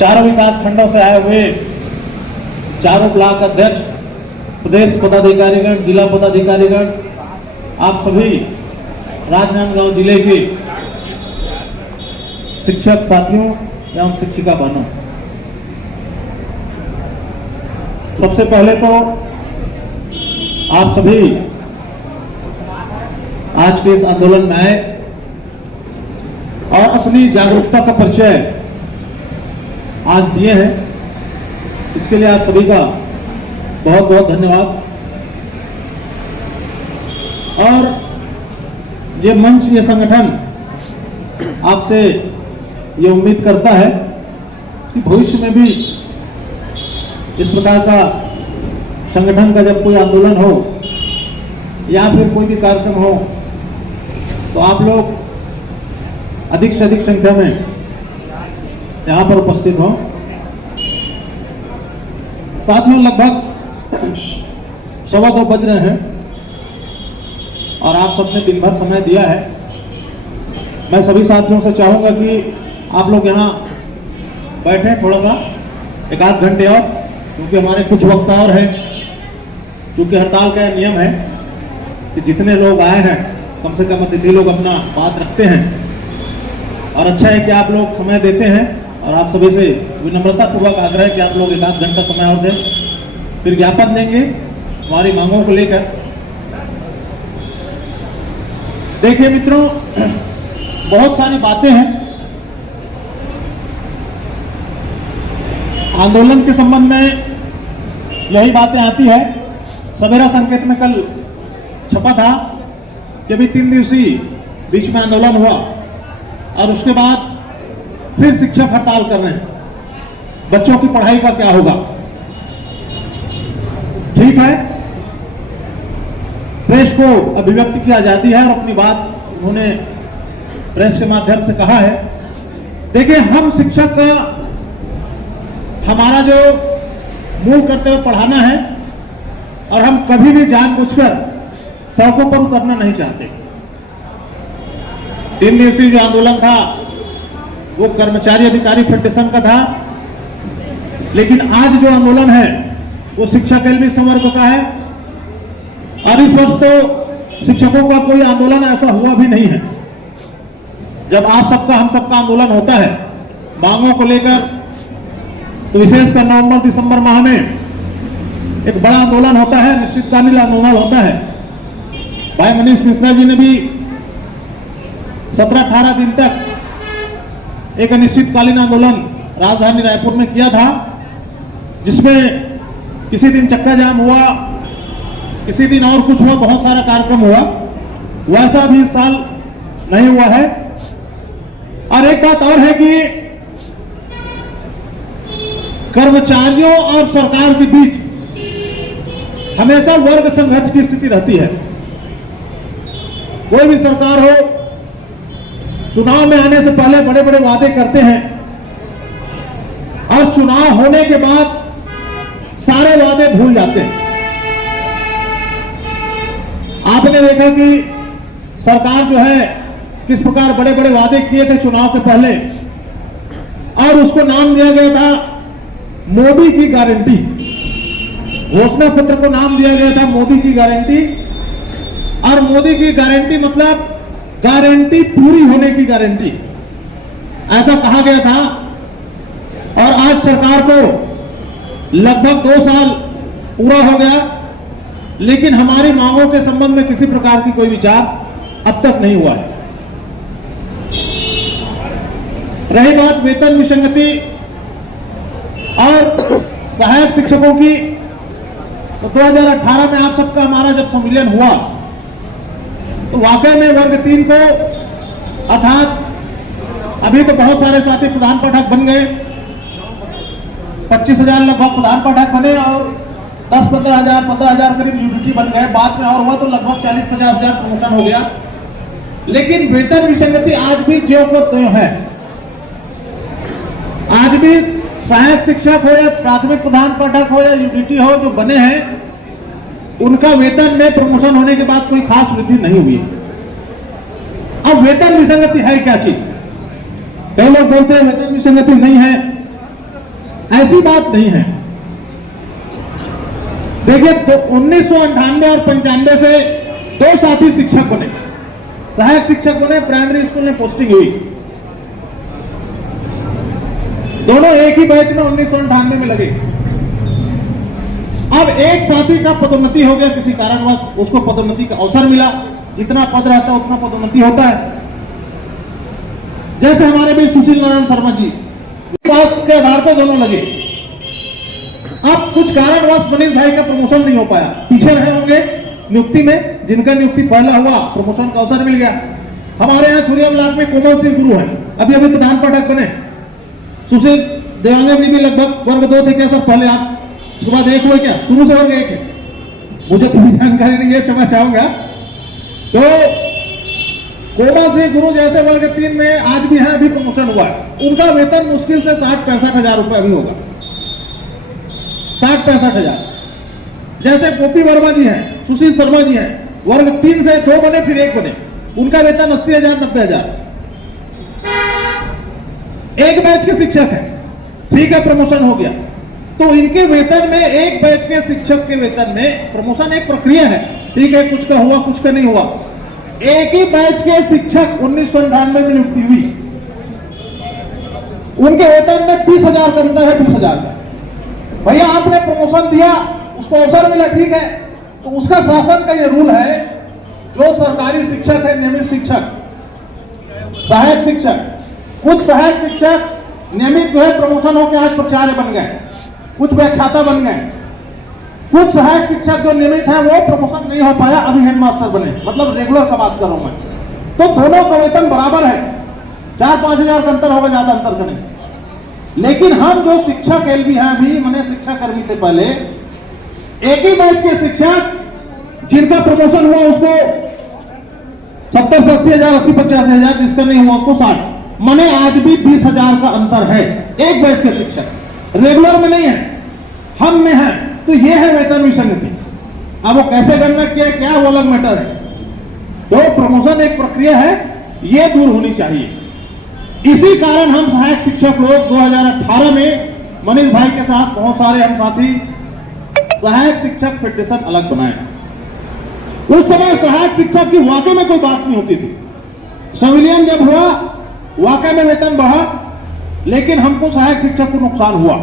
चारों विकास खंडों से आए हुए चारों ब्लॉक अध्यक्ष, प्रदेश पदाधिकारीगण, जिला पदाधिकारीगण, आप सभी राजनांदगांव जिले के शिक्षक साथियों एवं शिक्षिका बहनों, सबसे पहले तो आप सभी आज के इस आंदोलन में आए और अपनी जागरूकता का परिचय आज दिए हैं। इसके लिए आप सभी का बहुत बहुत धन्यवाद। और ये मंच, ये संगठन आपसे ये उम्मीद करता है कि भविष्य में भी इस प्रकार का संगठन का जब कोई आंदोलन हो या फिर कोई भी कार्यक्रम हो तो आप लोग अधिक से अधिक संख्या में यहां पर उपस्थित हो। साथियों, लगभग 2:15 बज रहे हैं और आप सबने दिन भर समय दिया है। मैं सभी साथियों से चाहूंगा कि आप लोग यहां बैठें थोड़ा सा, 1-8 घंटे और, क्योंकि हमारे कुछ वक्त और हैं। क्योंकि हड़ताल का नियम है कि जितने लोग आए हैं कम से कम अतिथि लोग अपना बात रखते हैं, और अच्छा है कि आप लोग समय देते हैं। और आप सभी से विनम्रता पूर्वक आग्रह है कि आप लोग 1-8 घंटा समय और दें, फिर ज्ञापन देंगे हमारी मांगों को लेकर। देखिए मित्रों, बहुत सारी बातें हैं आंदोलन के संबंध में, यही बातें आती है। सवेरा संकेत में कल छपा था कि अभी 3 दिवसीय बीच में आंदोलन हुआ और उसके बाद फिर शिक्षक हड़ताल कर रहे हैं। बच्चों की पढ़ाई का क्या होगा? ठीक है, प्रेस को अभिव्यक्ति की आजादी है और अपनी बात उन्होंने प्रेस के माध्यम से कहा है। देखिए, हम शिक्षक का हमारा जो मूल कर्तव्य पढ़ाना है और हम कभी भी जानबूझकर सड़कों पर उतरना नहीं चाहते। 3 दिवसीय जो आंदोलन था वो कर्मचारी अधिकारी फेडरेशन का था, लेकिन आज जो आंदोलन है वो शिक्षक एलबी संवर्ग का है। और इस वर्ष तो शिक्षकों का कोई आंदोलन ऐसा हुआ भी नहीं है। जब आप सबका, हम सबका आंदोलन होता है मांगों को लेकर, तो विशेषकर नवंबर-दिसंबर माह में एक बड़ा आंदोलन होता है, निश्चितकालीन आंदोलन होता है। भाई मनीष मिश्रा जी ने भी 17-18 दिन तक एक अनिश्चितकालीन आंदोलन राजधानी रायपुर में किया था, जिसमें किसी दिन चक्का जाम हुआ, किसी दिन और कुछ हुआ, बहुत सारा कार्यक्रम हुआ। वैसा भी इस साल नहीं हुआ है। और एक बात और है कि कर्मचारियों और सरकार के बीच हमेशा वर्ग संघर्ष की स्थिति रहती है। कोई भी सरकार हो, चुनाव में आने से पहले बड़े बड़े वादे करते हैं और चुनाव होने के बाद सारे वादे भूल जाते हैं। आपने देखा कि सरकार जो है किस प्रकार बड़े बड़े वादे किए थे चुनाव के पहले, और उसको नाम दिया गया था मोदी की गारंटी। घोषणा पत्र को नाम दिया गया था मोदी की गारंटी। और मोदी की गारंटी मतलब गारंटी पूरी होने की गारंटी, ऐसा कहा गया था। और आज सरकार को लगभग 2 साल पूरा हो गया, लेकिन हमारी मांगों के संबंध में किसी प्रकार की कोई विचार अब तक नहीं हुआ है। रही बात वेतन विसंगति और सहायक शिक्षकों की, तो 2018 में आप सबका हमारा जब सम्मेलन हुआ तो वाकई में वर्ग 3 को, अर्थात अभी तो बहुत सारे साथी प्रधान पाठक बन गए, 25,000 लगभग प्रधान पाठक बने और 10-15,000 करीब यूनिटी बन गए। बाद में और हुआ तो लगभग 40-50,000 प्रमोशन हो गया। लेकिन वेतन विसंगति आज भी ज्यों को त्यों है। आज भी सहायक शिक्षक हो या प्राथमिक प्रधान पाठक हो या यूनिटी हो, जो बने हैं उनका वेतन में प्रमोशन होने के बाद कोई खास वृद्धि नहीं हुई। वेतन विसंगति है क्या चीज? कई लोग बोलते हैं वेतन विसंगति नहीं है, ऐसी बात नहीं है। देखिए, तो 1998 और 95 से 2 साथी शिक्षक बने, सहायक शिक्षक बने, प्राइमरी स्कूल में पोस्टिंग हुई। दोनों एक ही बैच में 1998 में लगे। अब एक साथी का पदोन्नति हो गया, किसी कारणवश उसको पदोन्नति का अवसर मिला। जितना पद रहता है उतना पदोन्नति होता है। जैसे हमारे भी सुशील नारायण शर्मा जी, विकास के आधार पर दोनों लगे। अब कुछ कारणवश मनीष भाई का प्रमोशन नहीं हो पाया, पीछे रहे होंगे नियुक्ति में। जिनका नियुक्ति पहला हुआ, प्रमोशन का अवसर मिल गया। हमारे यहाँ सूर्य ब्लॉक में कोमल सिंह गुरु है, अभी अभी प्रधान पाठक बने। सुशील देवांगन जी भी लगभग वर्ग 2 थे क्या सर पहले आप? उसके बाद 1 हुए क्या? शुरू से वर्ग 1 है, मुझे पूरी जानकारी नहीं है, क्षमा चाहूंगा। तो कोमल सिंह गुरु जैसे वर्ग 3 में आज भी है, अभी प्रमोशन हुआ है। उनका वेतन मुश्किल से 60-65 हजार रुपए अभी होगा, 60-65 हजार। जैसे गोपी वर्मा जी हैं, सुशील शर्मा जी हैं, वर्ग 3 से 2 बने फिर 1 बने, उनका वेतन 80 हजार 90 हजार। एक बैच के शिक्षक हैं, ठीक है, प्रमोशन हो गया। तो इनके वेतन में, एक बैच के शिक्षक के वेतन में, प्रमोशन एक प्रक्रिया है, ठीक है, कुछ का हुआ कुछ का नहीं हुआ। एक ही बैच के शिक्षक 1998 में नियुक्ति हुई, उनके वेतन में 30,000 का अंतर है, 20,000 का। भैया आपने प्रमोशन दिया, उसको अवसर मिला, ठीक है, तो उसका शासन का ये रूल है, जो सरकारी शिक्षक है, नियमित शिक्षक, सहायक शिक्षक, कुछ सहायक शिक्षक नियमित जो है प्रमोशन होकर आज प्राचार्य बन गए, कुछ व्याख्याता बन गए। कुछ सहायक शिक्षक जो नियमित हैं वो प्रमोशन नहीं हो पाया, अभी हेडमास्टर बने, मतलब रेगुलर का बात कर रहा हूं मैं। तो दोनों का वेतन बराबर है, 4-5 हजार का अंतर होगा, ज्यादा अंतर का नहीं। लेकिन हम जो शिक्षक एलबी हैं अभी, मैंने शिक्षा कर्मी थे पहले, एक ही बैच के शिक्षक जिनका प्रमोशन हुआ उसको 70-80 हजार, 80-85 हजार, जिसका नहीं हुआ उसको 60। मने आज भी 20 हजार का अंतर है, एक बैच के शिक्षक, रेगुलर में नहीं है, हम में है। तो ये है वेतन विसंगति। अब वो कैसे गणना किया क्या, वो अलग मैटर है। तो प्रमोशन एक प्रक्रिया है, ये दूर होनी चाहिए। इसी कारण हम सहायक शिक्षक लोग 2018 में मनीष भाई के साथ बहुत सारे हम साथी सहायक शिक्षक फेडरेशन अलग बनाए। उस समय सहायक शिक्षक की वाकई में कोई बात नहीं होती थी। संविलियन जब हुआ, वाकई में वेतन बढ़ा, लेकिन हमको सहायक शिक्षक को नुकसान हुआ।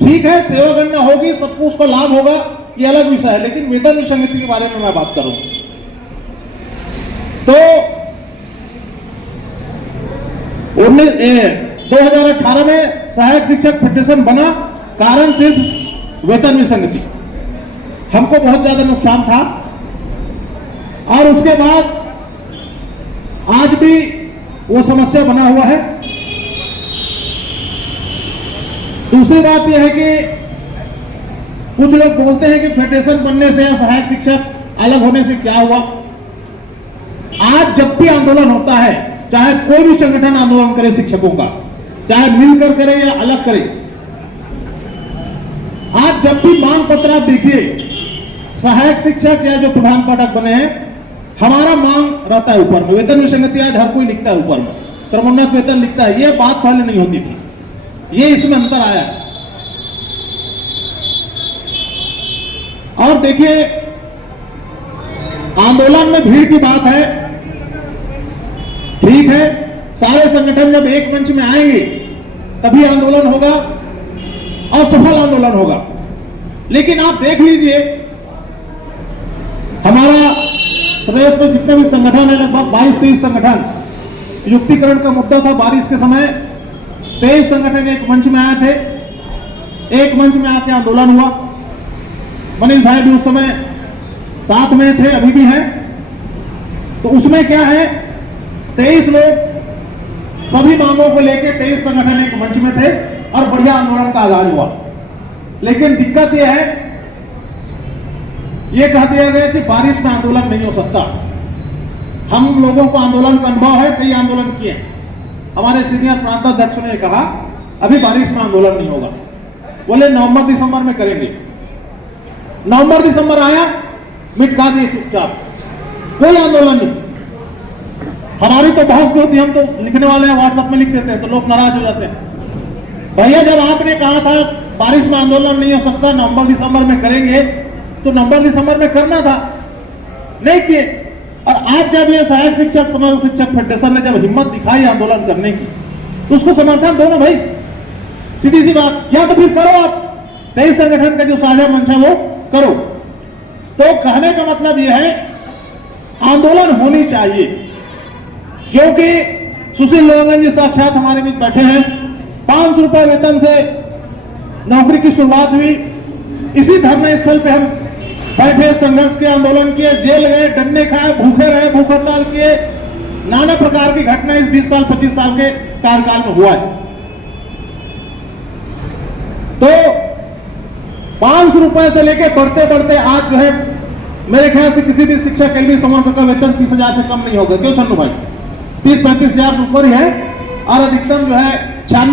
ठीक है, सेवा गणना होगी, सबको उसका लाभ होगा, ये अलग विषय है, लेकिन वेतन विसंगति के बारे में मैं बात करूं तो 2018 में सहायक शिक्षक फेडरेशन बना, कारण सिर्फ वेतन विसंगति। हमको बहुत ज्यादा नुकसान था, और उसके बाद आज भी वो समस्या बना हुआ है। दूसरी बात यह है कि कुछ लोग बोलते हैं कि फेडरेशन बनने से या सहायक शिक्षक अलग होने से क्या हुआ। आज जब भी आंदोलन होता है, चाहे कोई भी संगठन आंदोलन करे शिक्षकों का, चाहे मिलकर करे या अलग करे, आज जब भी मांग पत्र आप देखिए, सहायक शिक्षक या जो प्रधान पाठक बने हैं, हमारा मांग रहता है ऊपर में, वेतन विसंगति आज हर कोई लिखता है ऊपर में, क्रमोन्नत वेतन लिखता है। यह बात पहले नहीं होती थी, ये इसमें अंतर आया है। और देखिए, आंदोलन में भीड़ की बात है, ठीक है, सारे संगठन जब एक मंच में आएंगे तभी आंदोलन होगा और सफल आंदोलन होगा। लेकिन आप देख लीजिए, हमारा प्रदेश में जितने भी संगठन है, लगभग 22-23 संगठन, युक्तिकरण का मुद्दा था बारिश के समय, 23 संगठन एक मंच में आए थे, एक मंच में आके आंदोलन हुआ। मनीष भाई भी उस समय साथ में थे, अभी भी हैं। तो उसमें क्या है, 23 लोग सभी मांगों को लेकर 23 संगठन एक मंच में थे और बढ़िया आंदोलन का आगाज हुआ। लेकिन दिक्कत यह है, यह कह दिया गया कि बारिश में आंदोलन नहीं हो सकता। हम लोगों को आंदोलन का अनुभव है, कई आंदोलन किए। हमारे सीनियर प्रांताध्यक्ष ने कहा अभी बारिश में आंदोलन नहीं होगा, बोले नवंबर-दिसंबर में करेंगे। नवंबर-दिसंबर आया, मिटका दिए चुपचाप, कोई आंदोलन नहीं। हमारी तो बहस भी होती, हम तो लिखने वाले हैं, व्हाट्सएप में लिख देते हैं तो लोग नाराज हो जाते हैं। भैया जब आपने कहा था बारिश में आंदोलन नहीं हो सकता, नवंबर दिसंबर में करेंगे, तो नवंबर दिसंबर में करना था, नहीं किए। और आज जब ये सहायक शिक्षक समग्र शिक्षक फेडरेशन ने जब हिम्मत दिखाई आंदोलन करने की, तो उसको समर्थन दो ना भाई, सीधी सी बात। या तो फिर करो, आप 23 संगठन का जो साझा मंच है वो करो। तो कहने का मतलब यह है आंदोलन होनी चाहिए, क्योंकि सुशील लोहांगन जी साक्षात हमारे बीच बैठे हैं। 500 रुपए वेतन से नौकरी की शुरुआत हुई, इसी धरना स्थल पे हम बैठे, संघर्ष के, आंदोलन किए, जेल गए, डंडे खाए, भूखे रहे, भूख हड़ताल किए, नाना प्रकार की घटना इस 20 साल 25 साल के कार्यकाल में हुआ है। तो 500 रुपए से लेकर बढ़ते बढ़ते आज जो है मेरे ख्याल से किसी भी शिक्षक एलबी समूह का वेतन 30,000 से कम नहीं होगा। क्यों छन्नू भाई? 30-35 हजार ऊपर ही है, और अधिकतम जो है 96